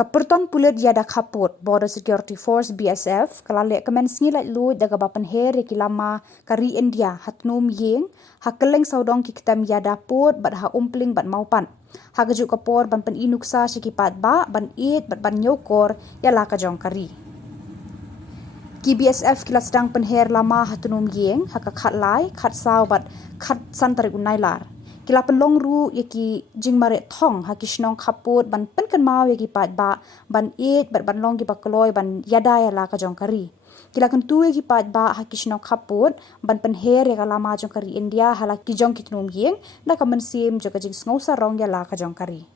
Kapurton pulit iada khappud Border Security Force BSF kala Lehkmen Sngi Laitluid da Kaba Pynher Lama kari India tnum Iing kylleng sawdong ktem iada put bat Umpling bat Mawpat kajuh kapor ban nuksa paidbah ban ieid ban niewkor jong kari. Ki BSF kila sdang Pynher Lama tnum Iing khat saw bat tarik Nailar. Kila pynlong ru yaki jing mareh thong shnong khappud ban pynkynmaw yaki paidbah ban ieid ban long kiba kloy ban iada jong kari. Kila kentu yaki paidbah shnong khappud ban Pynher lama jong kari India ki jong tnum Iing da kamensim juga jing ngausa rong jong kari.